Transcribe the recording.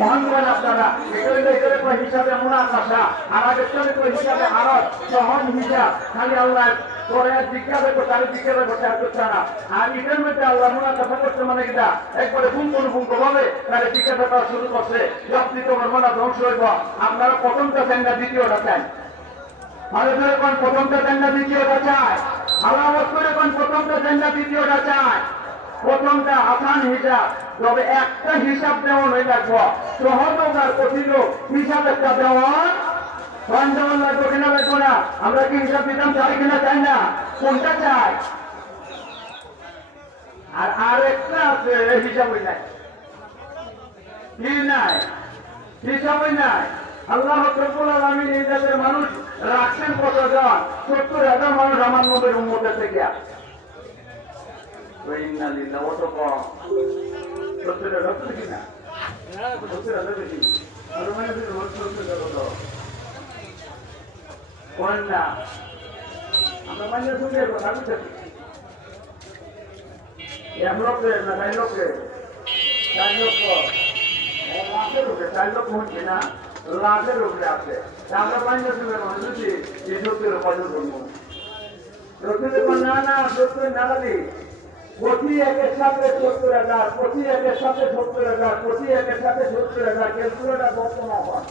মহান আপনারা হিসাবে মুনাফা আর আগের হিসাবে আরত সহজ হিসাব খালি আল্লাহ করে জিজ্ঞাসা করতে আমি জিজ্ঞাসা করতে আর করছে না আর এটার মধ্যে আল্লাহ মুনাফা করছে মানে কিনা একবারে পুঙ্খ ভাবে তাহলে জিজ্ঞাসা করা শুরু করছে সবচেয়ে তোমার মনে ধ্বংস হইব। আপনারা প্রথমটা চান না দ্বিতীয়টা চান? ভালো করে কোন প্রথমটা চান না দ্বিতীয়টা চায়? আল্লাহ করে কোন প্রথমটা চান না দ্বিতীয়টা চায়? প্রথমটা আসান হিসাব, তবে একটা হিসাব দেওয়ান হয়ে লাগবো সহজ হোক আর কঠিন হোক হিসাব একটা দেওয়ান দেওয়ান লাগবো কিনা লাগবো না? আমরা কি হিসাব দিতাম চাই কিনা চাই না? কোনটা চাই? আর আরেকটা আছে হিসাবই নাই, কি নাই? হিসাবই নাই। আল্লাহ রব্বুল আলামিন এই দেশের মানুষ রাখছেন কতজন? 70,000 মানুষ আমার নবীর উম্মতের থেকে। অত কম 70,000 কি না? 70,000 বেশি না আমরা মাইনে শুনে কথা বুঝতে এক লোকের না 4 লোকের 4 লক্ষ লাখের উপরে 4 লক্ষ হচ্ছে না লাখের উপরে আছে আমরা মাইনে শুনে মানুষ যদি এই লোকের উপার্জন করবো না 70 না লাগে প্রতি একের সাথে 70,000 প্রতি একের সাথে 70,000 প্রতি একের সাথে 70,000 ক্যালকুলেটার বর্তমান হয়